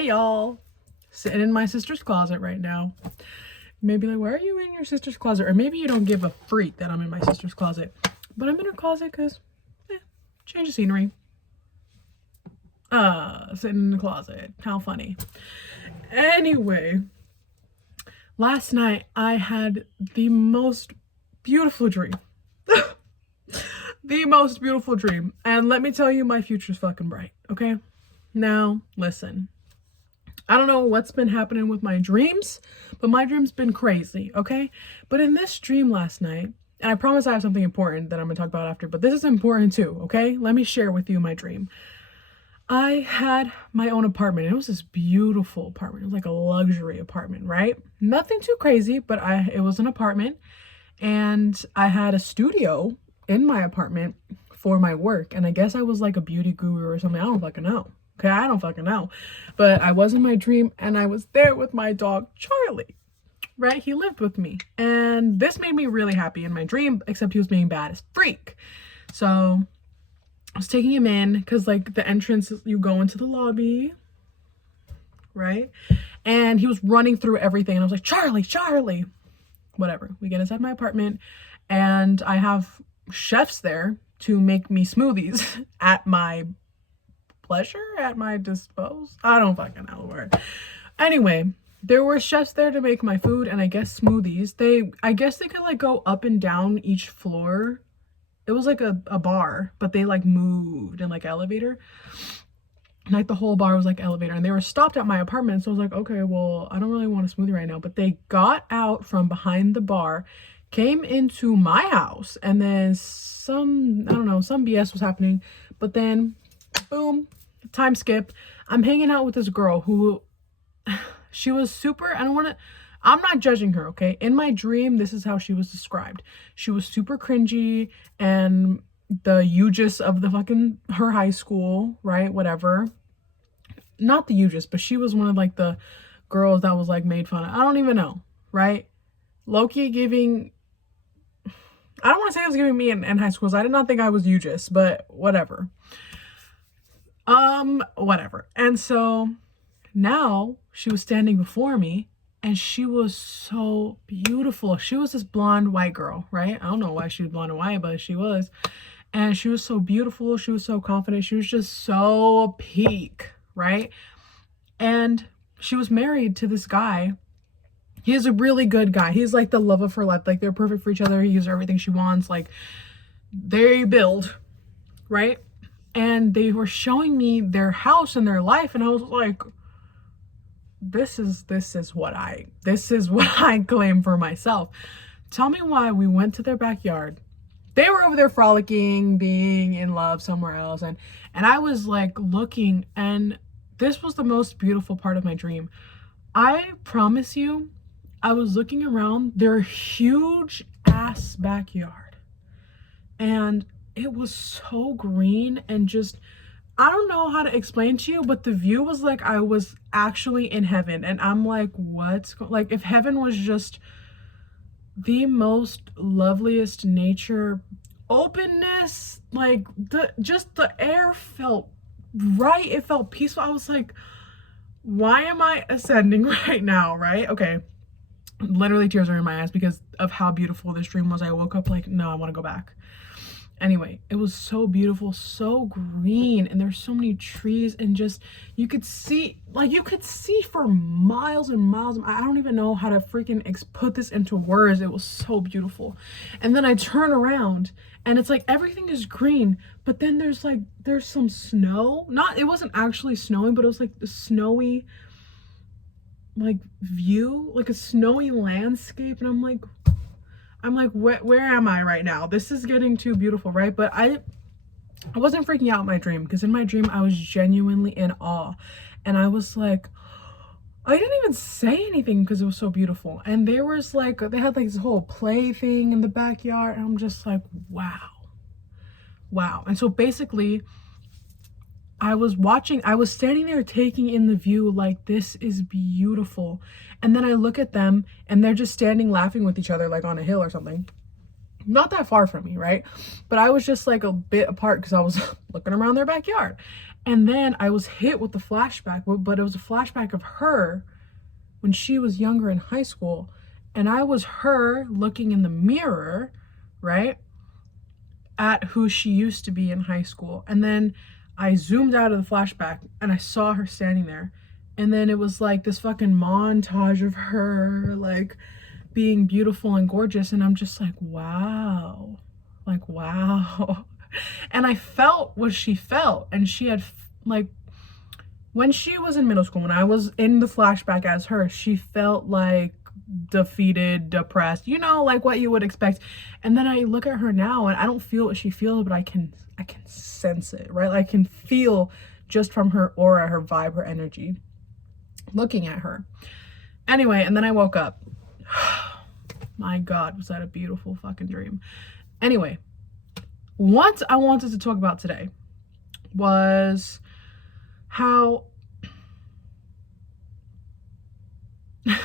Hey y'all, sitting in my sister's closet right now. Maybe like, why are you in your sister's closet? Or maybe you don't give a freak that I'm in my sister's closet. But I'm in her closet because, change of scenery. Sitting in the closet. How funny. Anyway, last night I had the most beautiful dream. The most beautiful dream. And let me tell you, my future's fucking bright, okay? Now, listen. I don't know what's been happening with my dreams, but my dream's been crazy, okay? But in this dream last night, and I promise I have something important that I'm gonna talk about after, but this is important too, okay? Let me share with you my dream. I had my own apartment. It was this beautiful apartment. It was like a luxury apartment, right? Nothing too crazy, but it was an apartment. And I had a studio in my apartment for my work. And I guess I was like a beauty guru or something. I don't fucking know. Okay, I don't fucking know. But I was in my dream and I was there with my dog, Charlie. Right? He lived with me. And this made me really happy in my dream, except he was being bad as freak. So I was taking him in because like the entrance, you go into the lobby, right? And he was running through everything. And I was like, Charlie, Charlie. Whatever. We get inside my apartment and I have chefs there to make me smoothies at my pleasure, at my dispose. I don't fucking know the word. Anyway, there were chefs there to make my food and I guess smoothies. I guess they could like go up and down each floor. It was like a bar, but they like moved in like elevator. Like the whole bar was like elevator and they were stopped at my apartment. So I was like, okay, well, I don't really want a smoothie right now. But they got out from behind the bar, came into my house, and then some BS was happening. But then, boom, time skip. I'm hanging out with this girl who, she was super, I'm not judging her, okay? In my dream, this is how she was described. She was super cringy and the UGIS of the fucking, her high school, right? Whatever. Not the UGIS, but she was one of like the girls that was like made fun of. I don't even know, right? Loki giving, I don't want to say it was giving me in high schools. I did not think I was UGIS, but whatever. Whatever. And so now she was standing before me and she was so beautiful. She was this blonde white girl, right? I don't know why she was blonde and white, but she was. And she was so beautiful. She was so confident. She was just so peak, right? And she was married to this guy. He's a really good guy. He's like the love of her life. Like they're perfect for each other. He gives her everything she wants. Like they build, right? And they were showing me their house and their life. And I was like, this is what I claim for myself. Tell me why we went to their backyard. They were over there frolicking, being in love somewhere else. And I was like looking, and this was the most beautiful part of my dream. I promise you, I was looking around their huge ass backyard. And it was so green and just, I don't know how to explain to you, but the view was like I was actually in heaven. And I'm like, like if heaven was just the most loveliest nature, openness, like the air felt right. It felt peaceful. I was like, why am I ascending right now? Right? Okay. Literally tears are in my eyes because of how beautiful this dream was. I woke up like, no, I want to go back. Anyway, it was so beautiful, so green, and there's so many trees, and just you could see for miles and miles. I don't even know how to freaking put this into words. It was so beautiful. And then I turn around and it's like everything is green, but then there's some snow. It wasn't actually snowing, but it was like the snowy like view, like a snowy landscape, and I'm like, where am I right now? This is getting too beautiful, right? But I wasn't freaking out in my dream, because in my dream I was genuinely in awe. And I was like, I didn't even say anything because it was so beautiful. And they had like this whole play thing in the backyard, and I'm just like, wow. And so basically I was standing there taking in the view, like, this is beautiful. And then I look at them and they're just standing laughing with each other, like on a hill or something. Not that far from me, right? But I was just like a bit apart because I was looking around their backyard. And then I was hit with the flashback, but it was a flashback of her when she was younger in high school. And I was her looking in the mirror, right, at who she used to be in high school. And then I zoomed out of the flashback and I saw her standing there. And then it was like this fucking montage of her like being beautiful and gorgeous. And I'm just like, wow. Like, wow. And I felt what she felt. And she had like, when she was in middle school, when I was in the flashback as her, she felt like defeated, depressed, you know, like what you would expect. And then I look at her now and I don't feel what she feels, but I can sense it, right? I can feel just from her aura, her vibe, her energy, looking at her. Anyway, and then I woke up. My God, was that a beautiful fucking dream? Anyway, what I wanted to talk about today was how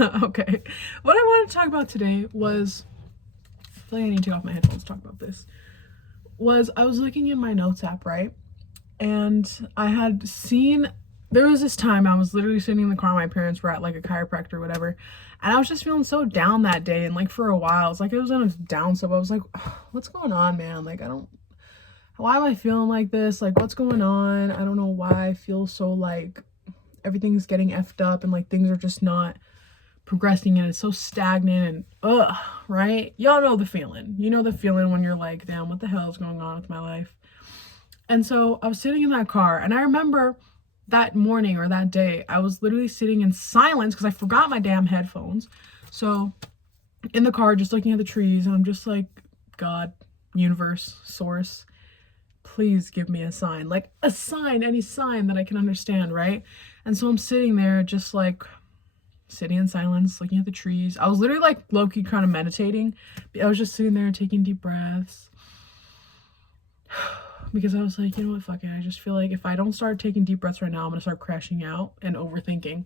okay, what I wanted to talk about today was, I feel like I need to take off my headphones to talk about this, was I was looking in my notes app, right? And I had seen, there was this time I was literally sitting in the car, my parents were at like a chiropractor or whatever, and I was just feeling so down that day. And like for a while, it's like it was in a down slope. I was like, what's going on, man? Like, why am I feeling like this? Like, what's going on? I don't know why I feel so like everything's getting effed up and like things are just not progressing and it's so stagnant and right? Y'all know the feeling. You know the feeling when you're like, damn, what the hell is going on with my life? And so I was sitting in that car and I remember that morning or that day, I was literally sitting in silence because I forgot my damn headphones. So in the car, just looking at the trees, and I'm just like, God, universe, source, please give me a sign, like a sign, any sign that I can understand, right? And so I'm sitting there just like sitting in silence, looking at the trees. I was literally like low-key kind of meditating. I was just sitting there taking deep breaths because I was like, you know what, fuck it. I just feel like if I don't start taking deep breaths right now, I'm gonna start crashing out and overthinking.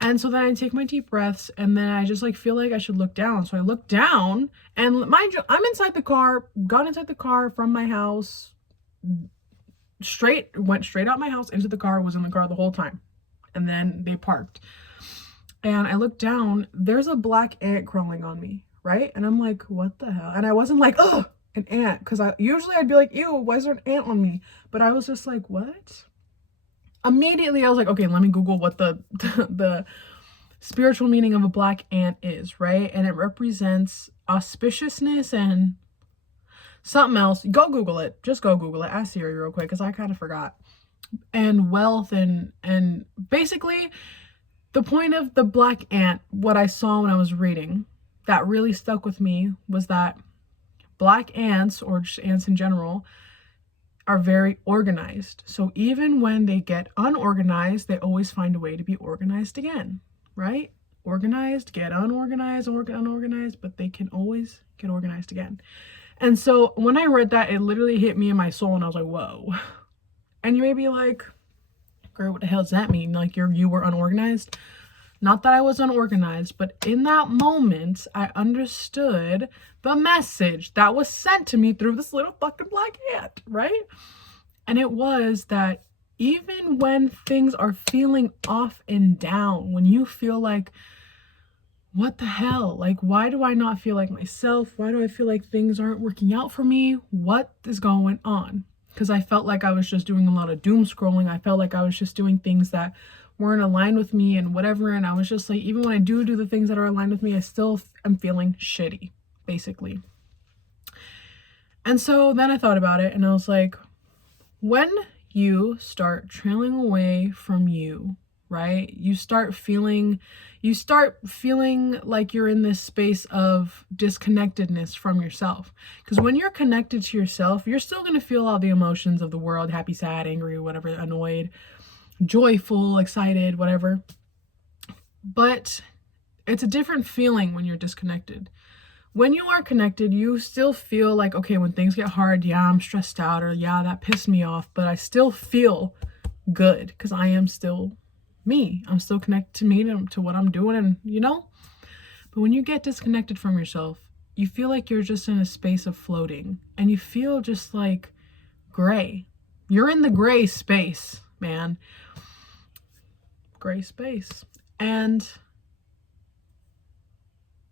And so then I take my deep breaths and then I just like feel like I should look down. So I look down and mind you, I'm inside the car, got inside the car from my house, went straight out my house into the car, was in the car the whole time. And then they parked. And I looked down, there's a black ant crawling on me, right? And I'm like, what the hell? And I wasn't like, ugh, an ant, because I'd be like, ew, why is there an ant on me? But I was just like, what? Immediately I was like, okay, let me Google what the spiritual meaning of a black ant is, right? And it represents auspiciousness and something else. Go Google it. Just go Google it. Ask Siri real quick because I kind of forgot. And wealth and basically the point of the black ant, what I saw when I was reading, that really stuck with me was that black ants, or just ants in general, are very organized. So even when they get unorganized, they always find a way to be organized again, right? Organized, get unorganized, unorganized, but they can always get organized again. And so when I read that, it literally hit me in my soul and I was like, whoa. And you may be like, girl, what the hell does that mean? Like you were unorganized? Not that I was unorganized, but in that moment, I understood the message that was sent to me through this little fucking black ant, right? And it was that even when things are feeling off and down, when you feel like, what the hell? Like, why do I not feel like myself? Why do I feel like things aren't working out for me? What is going on? Because I felt like I was just doing a lot of doom scrolling. I felt like I was just doing things that weren't aligned with me and whatever. And I was just like, even when I do the things that are aligned with me, I still am feeling shitty, basically. And so then I thought about it and I was like, when you start trailing away from you, right? You start feeling like you're in this space of disconnectedness from yourself. Because when you're connected to yourself, you're still going to feel all the emotions of the world, happy, sad, angry, whatever, annoyed, joyful, excited, whatever. But it's a different feeling when you're disconnected. When you are connected, you still feel like, okay, when things get hard, yeah, I'm stressed out, or yeah, that pissed me off, but I still feel good because I am still me. I'm still connected to me, to what I'm doing, and you know. But when you get disconnected from yourself, you feel like you're just in a space of floating, and you feel just like gray, You're in the gray space, man. Gray space. And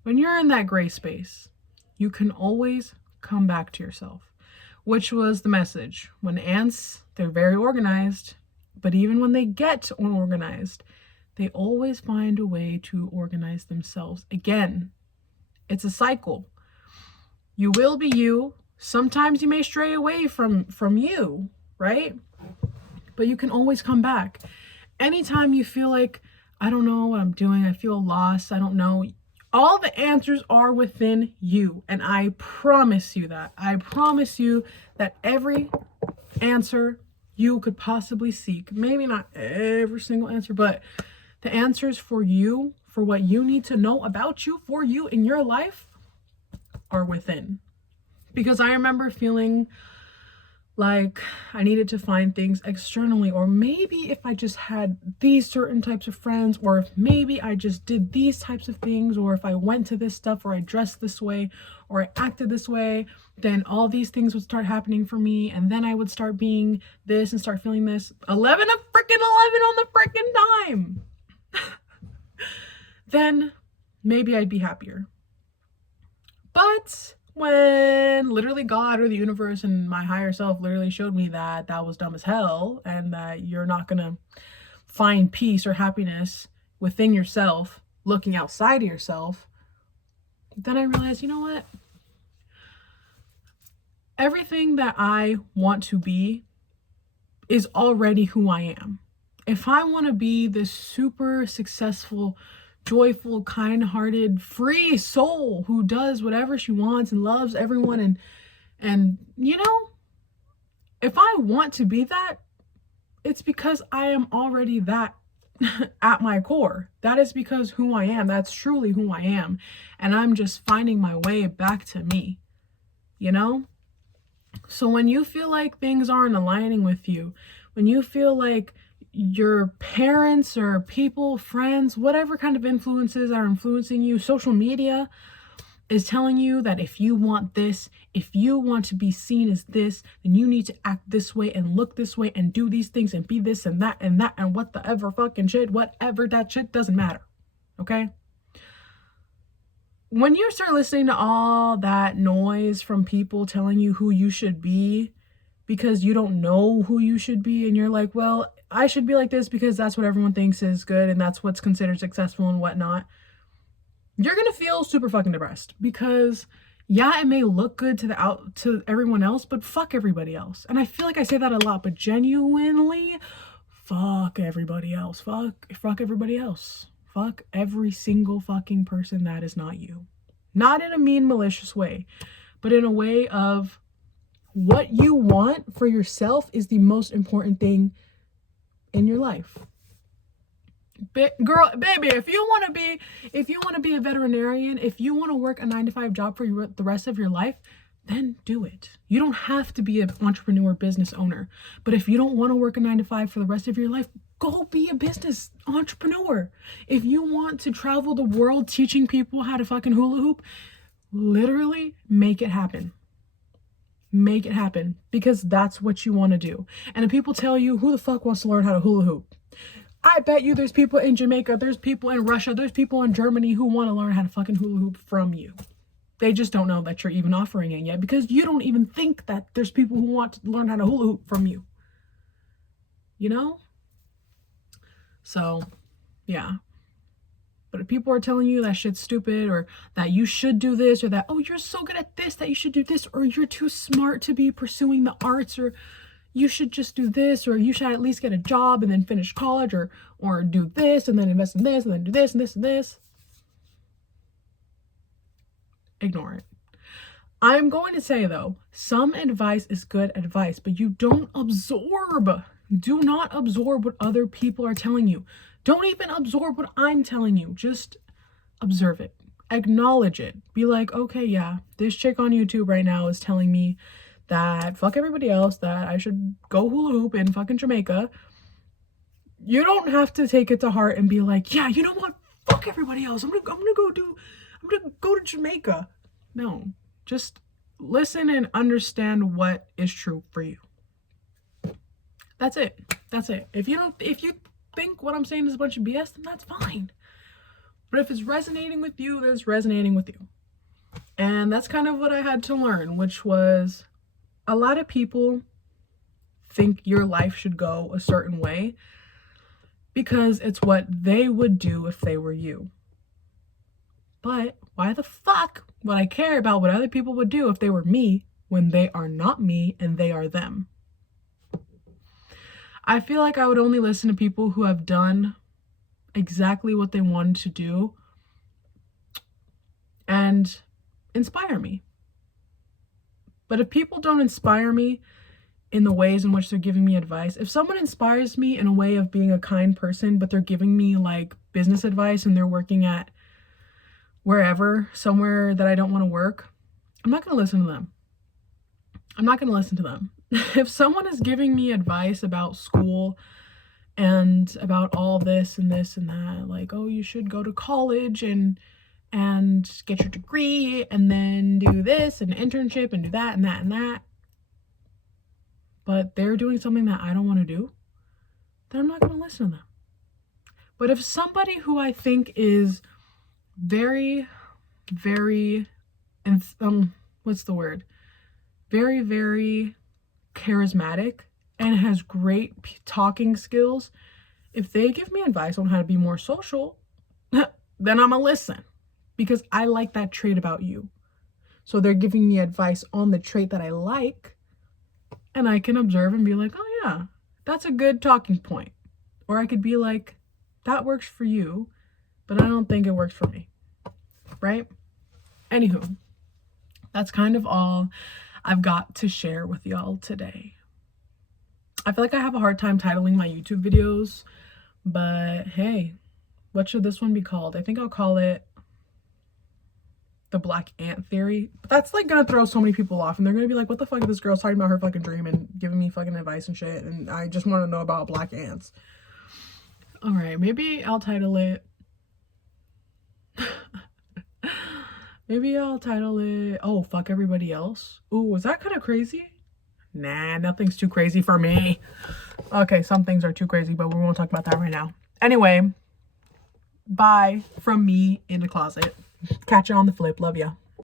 when you're in that gray space, you can always come back to yourself, which was the message. When ants, they're very organized, but even when they get unorganized, they always find a way to organize themselves again. It's a cycle. You will be you. Sometimes you may stray away from you, right? But you can always come back. Anytime you feel like, I don't know what I'm doing, I feel lost, I don't know, all the answers are within you. And I promise you that. I promise you that every answer you could possibly seek, maybe not every single answer, but the answers for you, for what you need to know about you, for you in your life, are within. Because I remember feeling like I needed to find things externally, or maybe if I just had these certain types of friends, or if maybe I just did these types of things, or if I went to this stuff, or I dressed this way, or I acted this way, then all these things would start happening for me, and then I would start being this and start feeling this. 11 on the freaking time. Then maybe I'd be happier. But when literally God or the universe and my higher self literally showed me that that was dumb as hell, and that you're not gonna find peace or happiness within yourself looking outside of yourself, then I realized, you know what? Everything that I want to be is already who I am. If I want to be this super successful, joyful, kind-hearted, free soul who does whatever she wants and loves everyone, and you know, if I want to be that, it's because I am already that at my core. That is because who I am. That's truly who I am. And I'm just finding my way back to me, you know? So when you feel like things aren't aligning with you, when you feel like your parents or people, friends, whatever kind of influences are influencing you, social media is telling you that if you want this, if you want to be seen as this, then you need to act this way and look this way and do these things and be this and that and what the ever fucking shit, whatever that shit, doesn't matter. Okay? When you start listening to all that noise from people telling you who you should be because you don't know who you should be, and you're like, well, I should be like this because that's what everyone thinks is good and that's what's considered successful and whatnot, you're gonna feel super fucking depressed, because yeah, it may look good to everyone else, but fuck everybody else. And I feel like I say that a lot, but genuinely, fuck everybody else. Fuck everybody else. Fuck every single fucking person that is not you. Not in a mean, malicious way, but in a way of what you want for yourself is the most important thing in your life. Girl, baby, if you want to be a veterinarian, if you want to work a 9-to-5 job for the rest of your life, then do it. You don't have to be an entrepreneur, business owner. But if you don't want to work a 9-to-5 for the rest of your life, go be a business entrepreneur. If you want to travel the world teaching people how to fucking hula hoop, literally make it happen. Make it happen, because that's what you want to do. And if people tell you, who the fuck wants to learn how to hula hoop? I bet you there's people in Jamaica, there's people in Russia, there's people in Germany who want to learn how to fucking hula hoop from you. They just don't know that you're even offering it yet, because you don't even think that there's people who want to learn how to hula hoop from you. You know? So, yeah. But if people are telling you that shit's stupid, or that you should do this, or that, oh, you're so good at this that you should do this, or you're too smart to be pursuing the arts, or you should just do this, or you should at least get a job and then finish college, or do this and then invest in this and then do this and this and this. Ignore it. I'm going to say, though, some advice is good advice, but you don't absorb. Do not absorb what other people are telling you. Don't even absorb what I'm telling you. Just observe it. Acknowledge it. Be like, okay, yeah, this chick on YouTube right now is telling me that fuck everybody else, that I should go hula hoop in fucking Jamaica. You don't have to take it to heart and be like, yeah, you know what? Fuck everybody else. I'm gonna go to Jamaica. No, just listen and understand what is true for you. That's it. That's it. If you think what I'm saying is a bunch of BS, then that's fine. But if it's resonating with you, then it's resonating with you. And that's kind of what I had to learn, which was a lot of people think your life should go a certain way because it's what they would do if they were you. But why the fuck would I care about what other people would do if they were me when they are not me and they are them? I feel like I would only listen to people who have done exactly what they wanted to do and inspire me. But if people don't inspire me in the ways in which they're giving me advice, if someone inspires me in a way of being a kind person, but they're giving me like business advice and they're working at wherever, somewhere that I don't want to work, I'm not going to listen to them. I'm not going to listen to them. If someone is giving me advice about school and about all this and this and that, like, oh, you should go to college and get your degree and then do this and internship and do that and that and that, but they're doing something that I don't want to do, then I'm not going to listen to them. But if somebody who I think is very, very, what's the word? Very, very charismatic and has great talking skills, if they give me advice on how to be more social, then I'm gonna listen because I like that trait about you. So they're giving me advice on the trait that I like, and I can observe and be like, oh yeah, that's a good talking point. Or I could be like, that works for you, but I don't think it works for me, right? Anywho, that's kind of all I've got to share with y'all today. I feel like I have a hard time titling my YouTube videos, but hey, what should this one be called? I think I'll call it The Black Ant Theory. But that's like gonna throw so many people off and they're gonna be like, what the fuck is this girl talking about her fucking dream and giving me fucking advice and shit, and I just want to know about black ants. All right, maybe I'll title it oh, fuck everybody else. Ooh, was that kind of crazy? Nah, nothing's too crazy for me. Okay, some things are too crazy, but we won't talk about that right now. Anyway, bye from me in the closet. Catch you on the flip. Love ya.